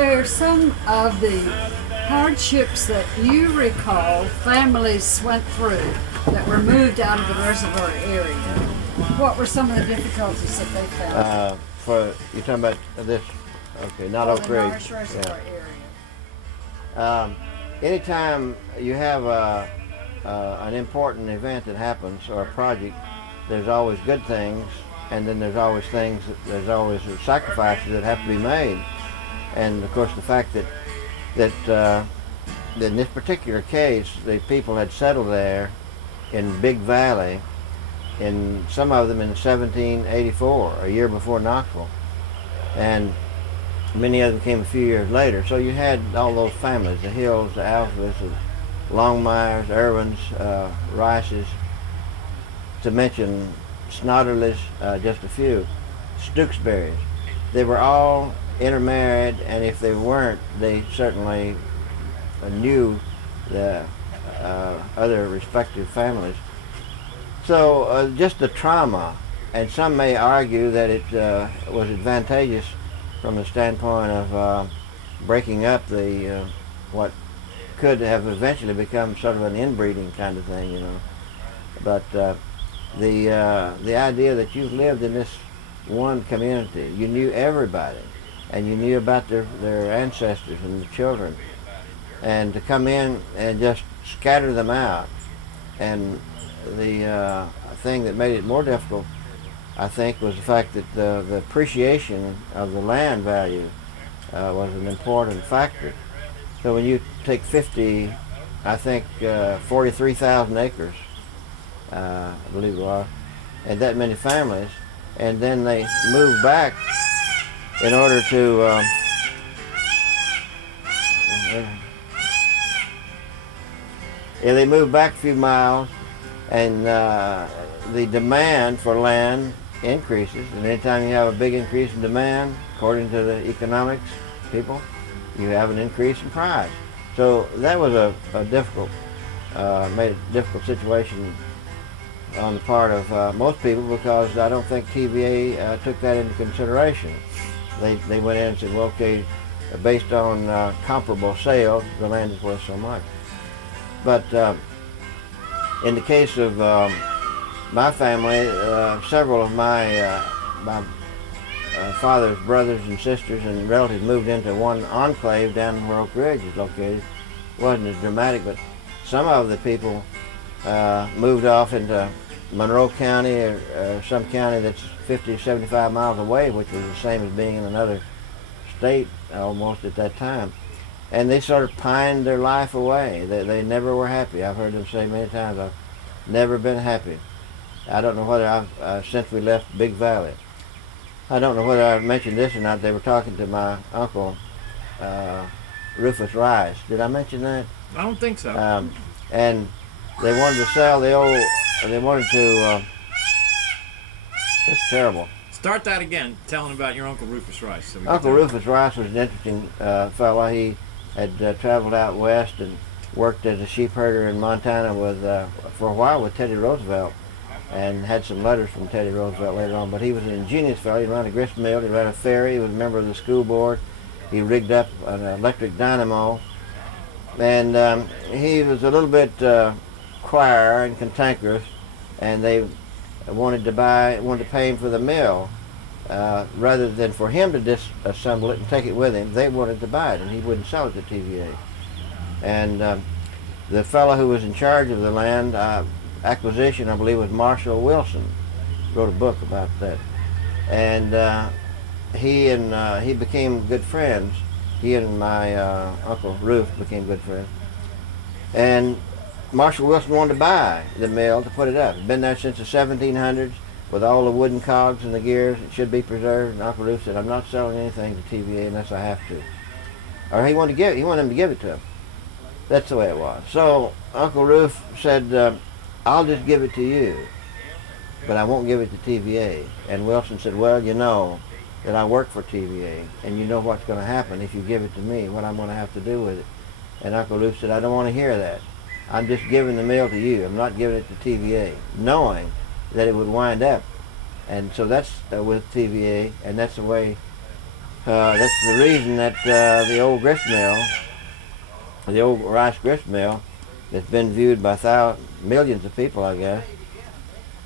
share some of the hardships that you recall families went through that were moved out of the reservoir area? What were some of the difficulties that they found? You're talking about this, okay, not Oak the Ridge. Norris Reservoir area. Anytime you have an important event that happens or a project, there's always good things, and then there's always sacrifices that have to be made. And of course, the fact that in this particular case, the people had settled there in Big Valley, in some of them in 1784, a year before Knoxville, and many of them came a few years later. So you had all those families, the Hills, the Alphas, the Longmires, Irwins, Rices, to mention Snodderleys, just a few, Stooksbury's. They were all intermarried, and if they weren't, they certainly knew the other respective families. So just the trauma, and some may argue that it was advantageous from the standpoint of breaking up the what could have eventually become sort of an inbreeding kind of thing, you know. But the idea that you lived in this one community, you knew everybody, and you knew about their ancestors and the children, and to come in and just scatter them out. And the thing that made it more difficult, I think, was the fact that the appreciation of the land value was an important factor. So when you take 43,000 acres, I believe it was, and that many families, and then they moved back in order to they moved back a few miles, and the demand for land increases, and anytime you have a big increase in demand, according to the economics people, you have an increase in price. So that was a difficult, made a difficult situation on the part of most people, because I don't think TVA took that into consideration. They went in and said, well, okay, based on comparable sales, the land is worth so much. But in the case of my family, several of my father's brothers and sisters and relatives moved into one enclave down where Oak Ridge is located. It wasn't as dramatic, but some of the people moved off into Monroe County or some county that's 50, 75 miles away, which was the same as being in another state almost at that time. And they sort of pined their life away. They never were happy. I've heard them say many times, I've never been happy. I don't know whether since we left Big Valley. I don't know whether I mentioned this or not. They were talking to my uncle, Rufus Rice. Did I mention that? I don't think so. And they wanted to sell the old, they wanted to, it's terrible. Start that again, telling about your Uncle Rufus Rice. So Uncle Rufus Rice was an interesting fellow. He had traveled out west and worked as a sheep herder in Montana for a while with Teddy Roosevelt, and had some letters from Teddy Roosevelt later on. But he was an ingenious fellow. He ran a grist mill, he ran a ferry, he was a member of the school board, he rigged up an electric dynamo, and he was a little bit queer and cantankerous, and they wanted to pay him for the mill. Rather than for him to disassemble it and take it with him, they wanted to buy it, and he wouldn't sell it to TVA. And the fellow who was in charge of the land acquisition, I believe, was Marshall Wilson. Wrote a book about that, and he became good friends. He and my Uncle Ruth became good friends, and Marshall Wilson wanted to buy the mill to put it up. It's been there since the 1700s. With all the wooden cogs and the gears, it should be preserved. And Uncle Ruth said, "I'm not selling anything to TVA unless I have to." Or he wanted them to give it to him. That's the way it was. So Uncle Ruth said, "I'll just give it to you, but I won't give it to TVA." And Wilson said, "Well, you know that I work for TVA, and you know what's going to happen if you give it to me, what I'm going to have to do with it." And Uncle Ruth said, "I don't want to hear that. I'm just giving the mill to you. I'm not giving it to TVA," knowing that it would wind up. And so that's with TVA, and that's the way That's the reason that the old grist mill, the old rice grist mill, that's been viewed by millions of people, I guess.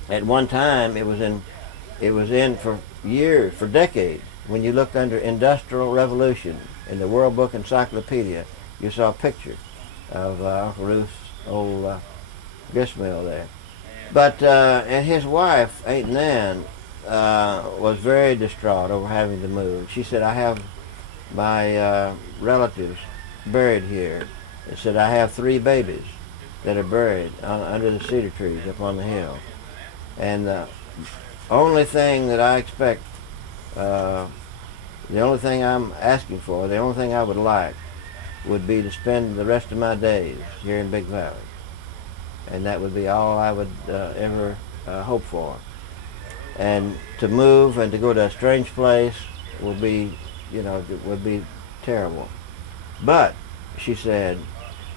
At one time, it was in for years, for decades. When you looked under Industrial Revolution in the World Book Encyclopedia, you saw pictures of Uncle Ruth's old grist mill there. But and his wife, Aunt Nan, was very distraught over having to move. She said, "I have my relatives buried here." It said, "I have 3 babies that are buried under the cedar trees up on the hill. And the only thing that I expect, the only thing I'm asking for, the only thing I would like would be to spend the rest of my days here in Big Valley. And that would be all I would ever hope for. And to move and to go to a strange place would be, would be terrible." But, she said,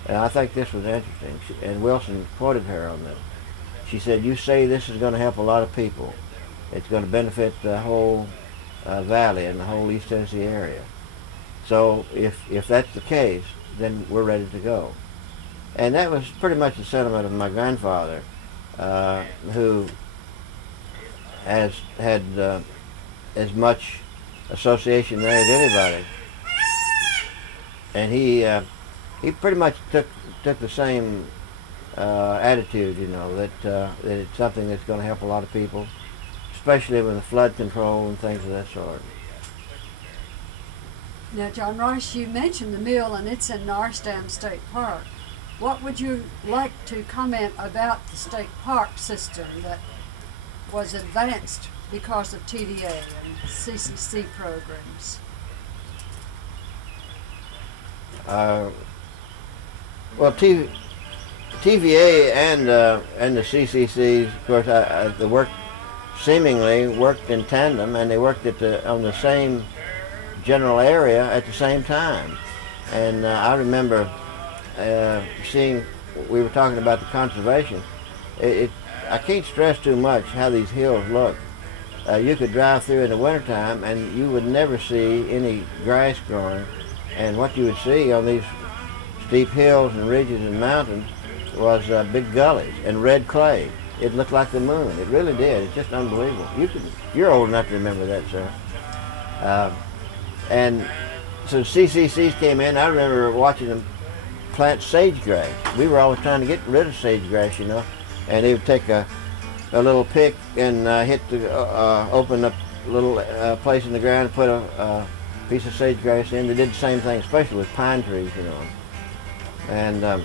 and I think this was interesting, and Wilson quoted her on this. She said, "You say this is going to help a lot of people. It's going to benefit the whole valley and the whole East Tennessee area. So if that's the case, then we're ready to go." And that was pretty much the sentiment of my grandfather, who has had as much association there as anybody. And he pretty much took the same attitude, that it's something that's going to help a lot of people, especially with the flood control and things of that sort. Now, John Rice, you mentioned the mill, and it's in Narstam State Park. What would you like to comment about the state park system that was advanced because of TDA and CCC programs? Well, TVA and the CCCs, of course, the work seemingly worked in tandem, and they worked on the same general area at the same time. And I remember seeing, we were talking about the conservation. I can't stress too much how these hills look. You could drive through in the wintertime and you would never see any grass growing. And what you would see on these steep hills and ridges and mountains was big gullies and red clay. It looked like the moon. It really did. It's just unbelievable. You're old enough to remember that, sir. And so CCCs came in. I remember watching them plant sagegrass. We were always trying to get rid of sagegrass, and they would take a little pick and open up a little place in the ground and put a piece of sagegrass in. They did the same thing, especially with pine trees, And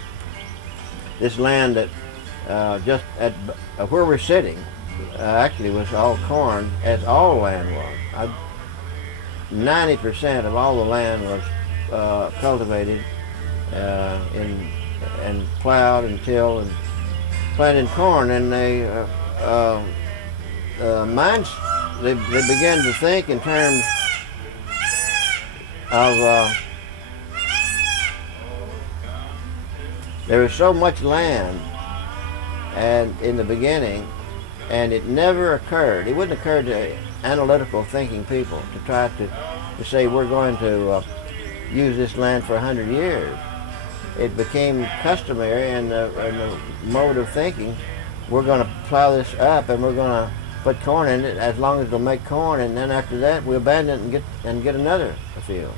this land that just at where we're sitting actually was all corn, as all land was. 90% of all the land was cultivated and plowed and tilled and planted corn, and they began to think in terms of there was so much land and in the beginning, and it never occurred. It wouldn't occur to analytical thinking people to try to say we're going to use this land for 100 years. It became customary in the mode of thinking, we're going to plow this up and we're going to put corn in it as long as it'll make corn, and then after that we abandon it and get another field.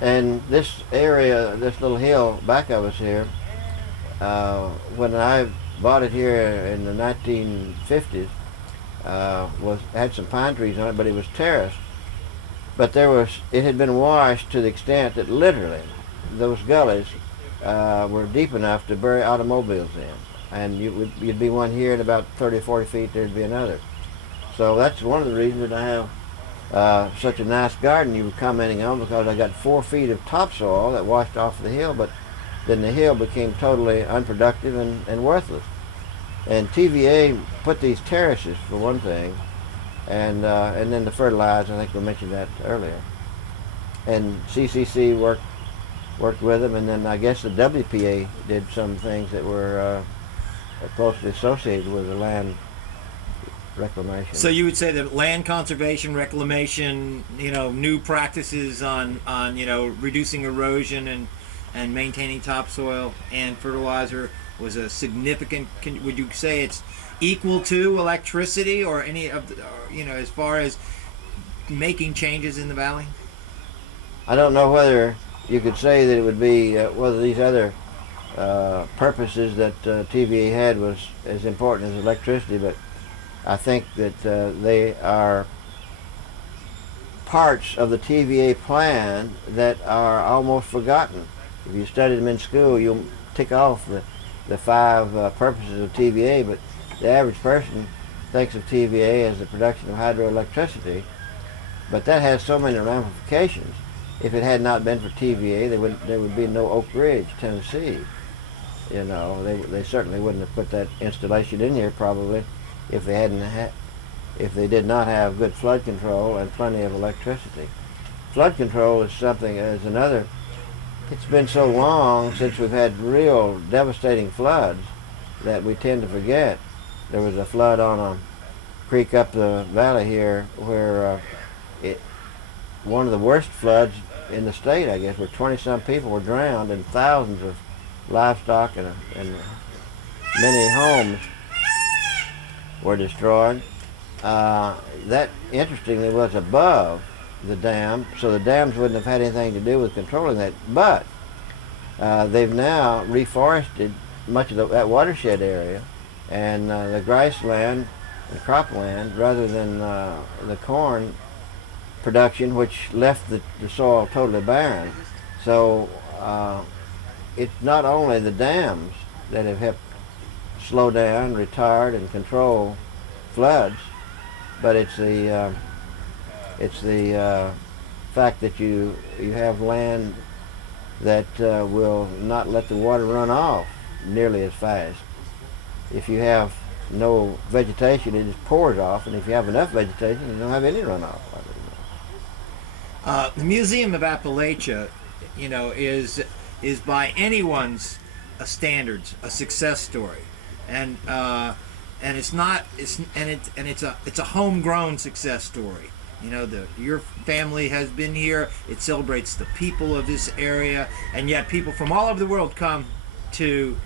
And this area, this little hill back of us here, when I bought it here in the 1950s, had some pine trees on it, but it was terraced. But it had been washed to the extent that literally those gullies were deep enough to bury automobiles in. And you'd be one here, and about 30 or 40 feet there'd be another. So that's one of the reasons that I have such a nice garden you were commenting on, because I got 4 feet of topsoil that washed off the hill, but then the hill became totally unproductive and worthless. And TVA put these terraces, for one thing, and then the fertilizer, I think we mentioned that earlier. And CCC worked with them, and then I guess the WPA did some things that were closely associated with the land reclamation. So you would say that land conservation, reclamation, new practices on reducing erosion and maintaining topsoil and fertilizer was a significant. Would you say it's equal to electricity or any of the, as far as making changes in the valley? I don't know whether you could say that it would be whether these other purposes that TVA had was as important as electricity, but I think that they are parts of the TVA plan that are almost forgotten. If you study them in school, you'll tick off the five purposes of TVA, but the average person thinks of TVA as the production of hydroelectricity, but that has so many ramifications. If it had not been for TVA, there would be no Oak Ridge, Tennessee. They certainly wouldn't have put that installation in here probably if they did not have good flood control and plenty of electricity. Flood control is something as another. It's been so long since we've had real devastating floods that we tend to forget. There was a flood on a creek up the valley here where one of the worst floods in the state, I guess, where 20-some people were drowned and thousands of livestock and many homes were destroyed. That, interestingly, was above the dam, so the dams wouldn't have had anything to do with controlling that. But they've now reforested much of that watershed area, and the grassland and cropland, rather than the corn production, which left the soil totally barren. So it's not only the dams that have helped slow down, retard, and control floods, but it's the fact that you have land that will not let the water run off nearly as fast. If you have no vegetation, it just pours off, and if you have enough vegetation, you don't have any runoff. The Museum of Appalachia, is by anyone's standards a success story, and it's a homegrown success story. Your family has been here. It celebrates the people of this area, and yet people from all over the world come to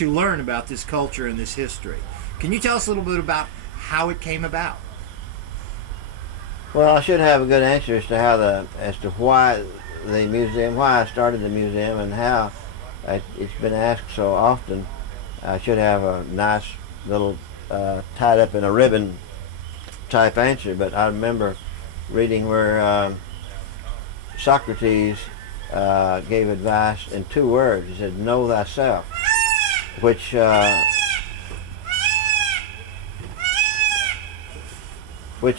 learn about this culture and this history. Can you tell us a little bit about how it came about? Well, I should have a good answer as to why the museum, why I started the museum, and how it's been asked so often. I should have a nice little tied up in a ribbon type answer, but I remember reading where Socrates gave advice in 2 words. He said, "Know thyself," which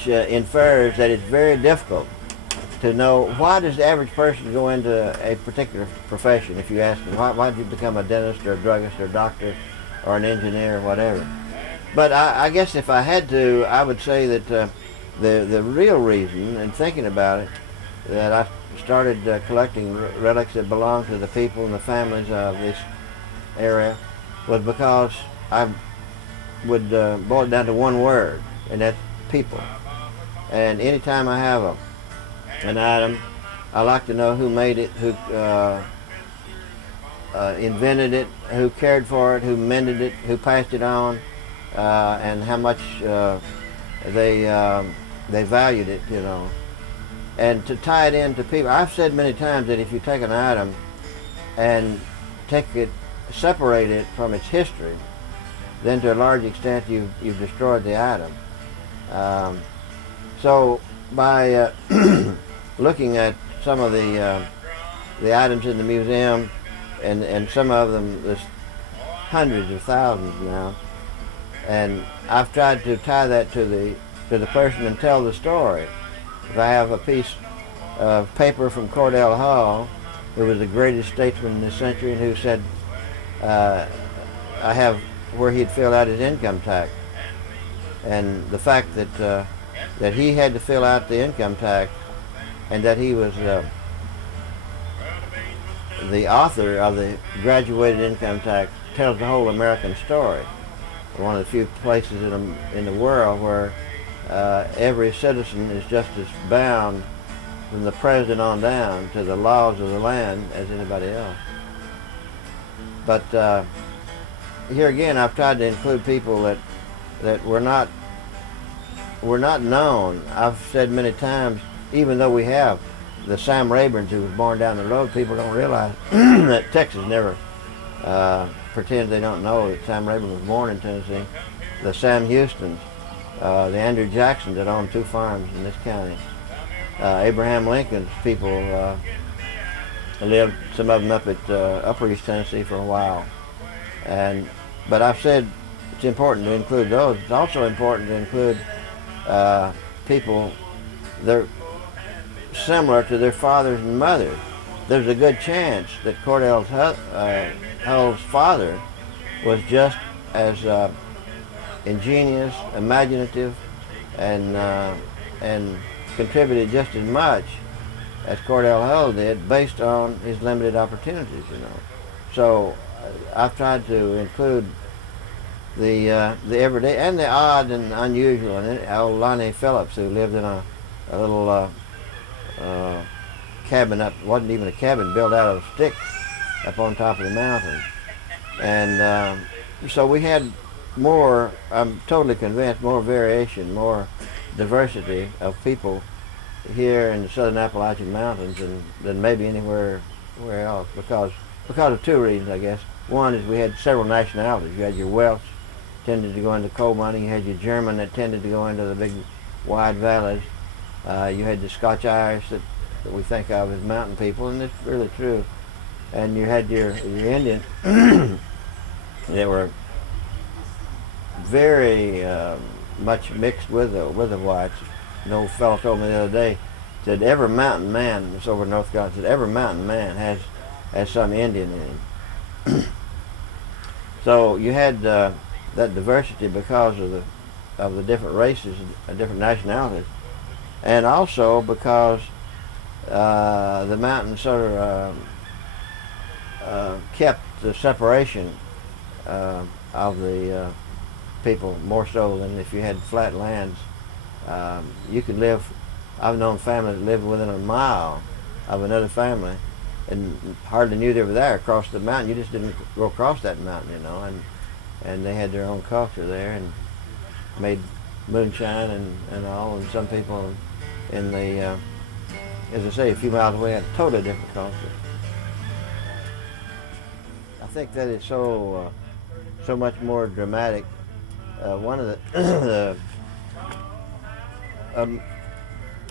infers that it's very difficult to know why does the average person go into a particular profession. If you ask them, why did you become a dentist or a druggist or a doctor or an engineer or whatever? But I guess if I had to, I would say that the real reason, in thinking about it, that I started collecting relics that belong to the people and the families of this area was because I would boil it down to one word, and that's people. And anytime I have an item, I like to know who made it, who invented it, who cared for it, who mended it, who passed it on, and how much they valued it, And to tie it into people, I've said many times that if you take an item and separate it from its history, then to a large extent you've destroyed the item. So by looking at some of the items in the museum, and some of them, there's hundreds of thousands now, and I've tried to tie that to the person and tell the story. If I have a piece of paper from Cordell Hull, who was the greatest statesman in this century, and who said, I have where he'd fill out his income tax, and the fact that he had to fill out the income tax, and that he was the author of the graduated income tax, tells the whole American story. one of the few places in the world where every citizen is just as bound from the president on down to the laws of the land as anybody else. But here again, I've tried to include people that were not known. I've said many times, even though we have the Sam Rayburn's who was born down the road, people don't realize that Texas never pretends they don't know that Sam Rayburn was born in Tennessee. The Sam Houstons, the Andrew Jacksons that owned 2 farms in this county. Abraham Lincoln's people lived, some of them up at Upper East Tennessee for a while. But I've said it's important to include those. It's also important to include people that are similar to their fathers and mothers. There's a good chance that Cordell Hull's father was just as ingenious, imaginative, and contributed just as much as Cordell Hull did, based on his limited opportunities. So I've tried to include the everyday and the odd and unusual. And old Lonnie Phillips, who lived in a little cabin up, wasn't even a cabin, built out of sticks up on top of the mountain. And so we had more, I'm totally convinced, more variation, more diversity of people here in the southern Appalachian Mountains than maybe anywhere else, because of 2 reasons, I guess. One is we had several nationalities. You had your Welsh, tended to go into coal mining. You had your German that tended to go into the big wide valleys. You had the Scotch-Irish that we think of as mountain people, and it's really true. And you had your Indians that were very much mixed with the whites. An old fellow told me the other day, said every mountain man, this over in North Carolina, said every mountain man has some Indian in him. So you had that diversity because of the different races and different nationalities, and also because the mountains sort of kept the separation of the people more so than if you had flat lands. You could live, I've known families that lived within a mile of another family and hardly knew they were there across the mountain. You just didn't go across that mountain, and they had their own culture there and made moonshine and all, and some people in the, as I say, a few miles away had a totally different culture. I think that is so much more dramatic. One of the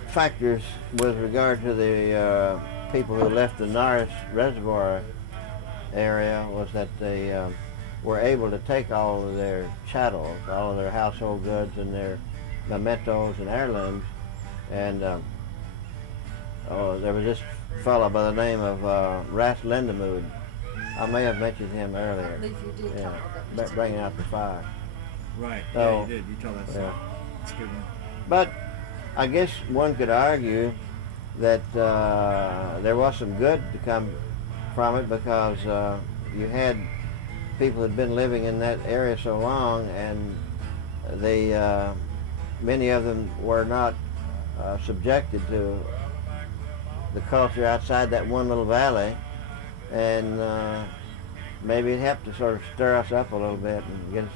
factors with regard to the people who left the Norris Reservoir area was that they were able to take all of their chattels, all of their household goods and their mementos and heirlooms, and there was this fellow by the name of Ras Lindemood. I may have mentioned him earlier. I believe you did talk about that. Bringing out the fire. Right. So, yeah, you did. You told that story. yeah. That's a good one. But I guess one could argue that there was some good to come from it, because you had people who had been living in that area so long, and they many of them were not subjected to the culture outside that one little valley, and maybe it helped to sort of stir us up a little bit and get us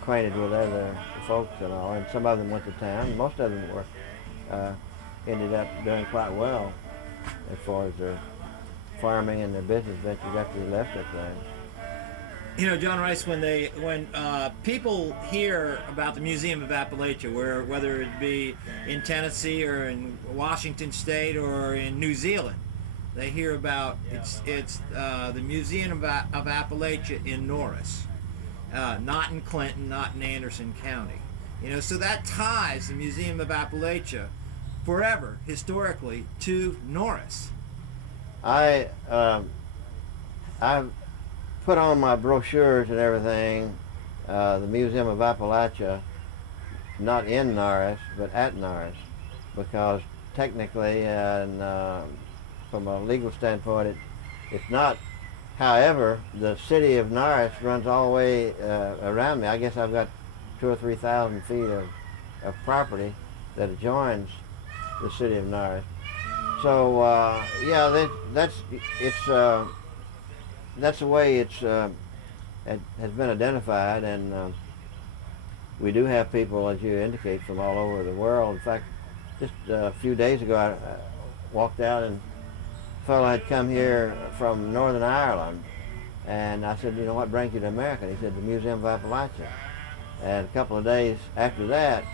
acquainted with other folks and all. And some of them went to town. Most of them were ended up doing quite well as far as their farming and their business ventures after they left that place. John Rice, when people hear about the Museum of Appalachia, whether it be in Tennessee or in Washington State or in New Zealand, they hear about it's the Museum of Appalachia in Norris, not in Clinton, not in Anderson County. So that ties the Museum of Appalachia forever, historically, to Norris. I've put on my brochures and everything, the Museum of Appalachia, not in Norris, but at Norris, because technically and from a legal standpoint, it's not However, the city of Norris runs all the way around me. I guess I've got 2,000 or 3,000 feet of property that adjoins the city of Norris. So yeah, that's the way it has been identified, and we do have people, as you indicate, from all over the world. In fact, just a few days ago, I walked out and a fellow had come here from Northern Ireland, and I said, you know, what brings you to America? And he said, the Museum of Appalachia. And a couple of days after that,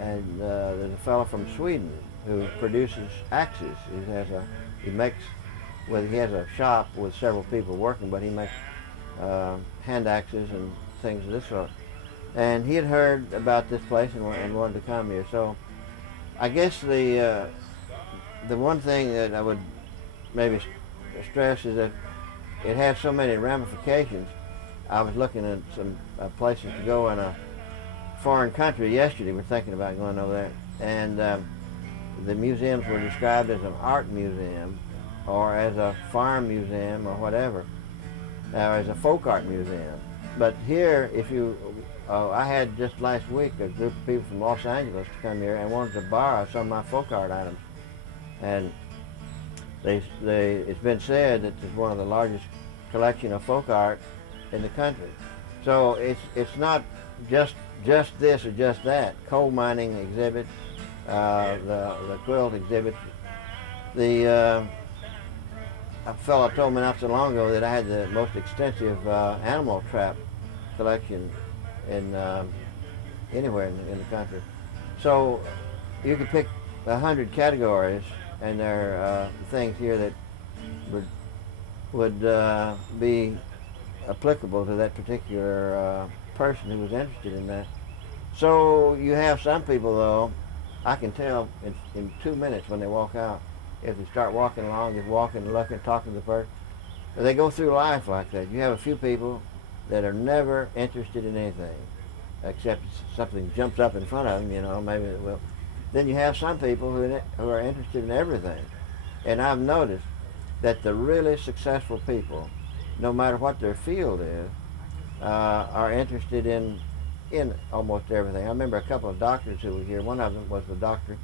and there's a fellow from Sweden who produces axes. He has a shop with several people working, but he makes hand axes and things of this sort. And he had heard about this place and wanted to come here. So I guess the one thing that I would maybe stress is that it has so many ramifications. I was looking at some places to go in a foreign country yesterday. We're thinking about going over there. And the museums were described as an art museum or as a farm museum or whatever, or as a folk art museum. But here, I had just last week a group of people from Los Angeles to come here and wanted to borrow some of my folk art items. And it's been said that it's one of the largest collection of folk art in the country. So it's not just this or just that. Coal mining exhibit, the quilt exhibit. A fellow told me not so long ago that I had the most extensive animal trap collection in anywhere in the country. So you could pick 100 categories, and there are things here that would be applicable to that particular person who was interested in that. So you have some people, though, I can tell in 2 minutes when they walk out, if they start walking along, just walking, looking, talking to the person, they go through life like that. You have a few people that are never interested in anything, except something jumps up in front of them, you know, maybe it will. Then you have some people who are interested in everything. And I've noticed that the really successful people, no matter what their field is, are interested in almost everything. I remember a couple of doctors who were here. One of them was the doctor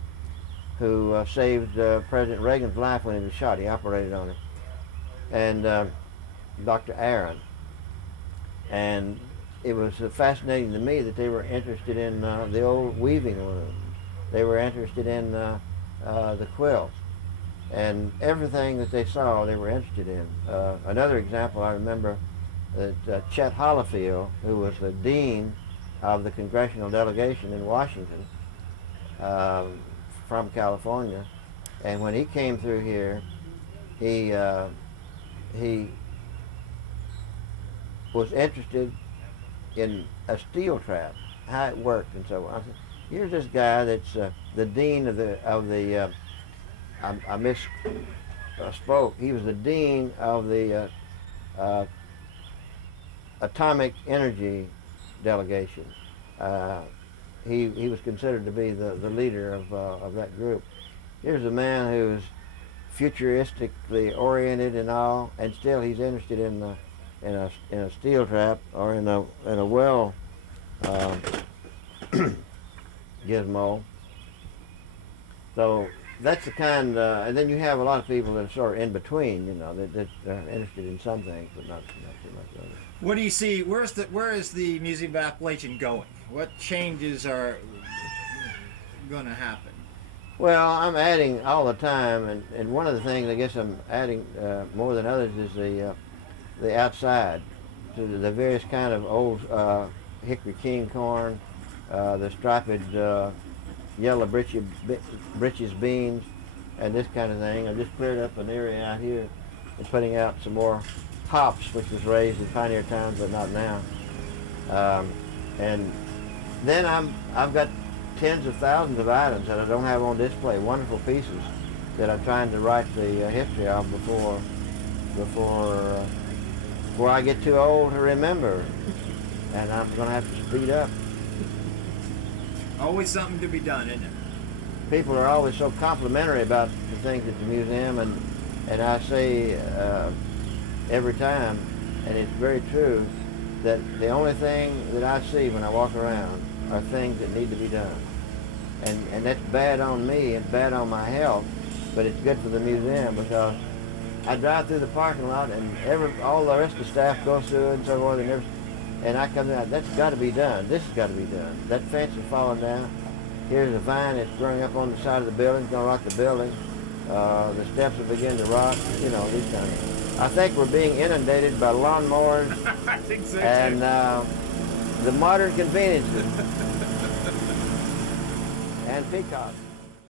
who saved President Reagan's life when he was shot. He operated on him. And Dr. Aaron. And it was fascinating to me that they were interested in the old weaving looms. They were interested in the quilts. And everything that they saw, they were interested in. Another example, I remember that Chet Hollifield, who was the dean of the congressional delegation in Washington from California, and when he came through here, he was interested in a steel trap, how it worked, and so on. I said, here's this guy that's the dean of the I misspoke. He was the dean of the atomic energy delegation. He was considered to be the leader of that group. Here's a man who's futuristically oriented and all, and still he's interested in a steel trap or in a well gizmo. So that's the kind, and then you have a lot of people that are sort of in between, you know, that are interested in some things, but not too much others. What do you see? Where is the Museum of Appalachia going? What changes are going to happen? Well, I'm adding all the time, and one of the things I guess I'm adding more than others is the outside, to the various kind of old hickory king corn, the striped yellow britches beans, and this kind of thing. I just cleared up an area out here and putting out some more hops, which was raised in pioneer times, but not now. And then I've got tens of thousands of items that I don't have on display, wonderful pieces that I'm trying to write the history of before I get too old to remember, and I'm going to have to speed up. Always something to be done, isn't it? People are always so complimentary about the things at the museum, and I say every time, and it's very true that the only thing that I see when I walk around are things that need to be done. And that's bad on me, it's bad on my health, but it's good for the museum because I drive through the parking lot and all the rest of the staff goes through it and so forth, and I come out, that's got to be done, this has got to be done. That fence is falling down. Here's a vine that's growing up on the side of the building, it's going to rot the building. The steps will begin to rot, you know, these kind of things. I think we're being inundated by lawnmowers I think so and too. the modern conveniences and peacocks.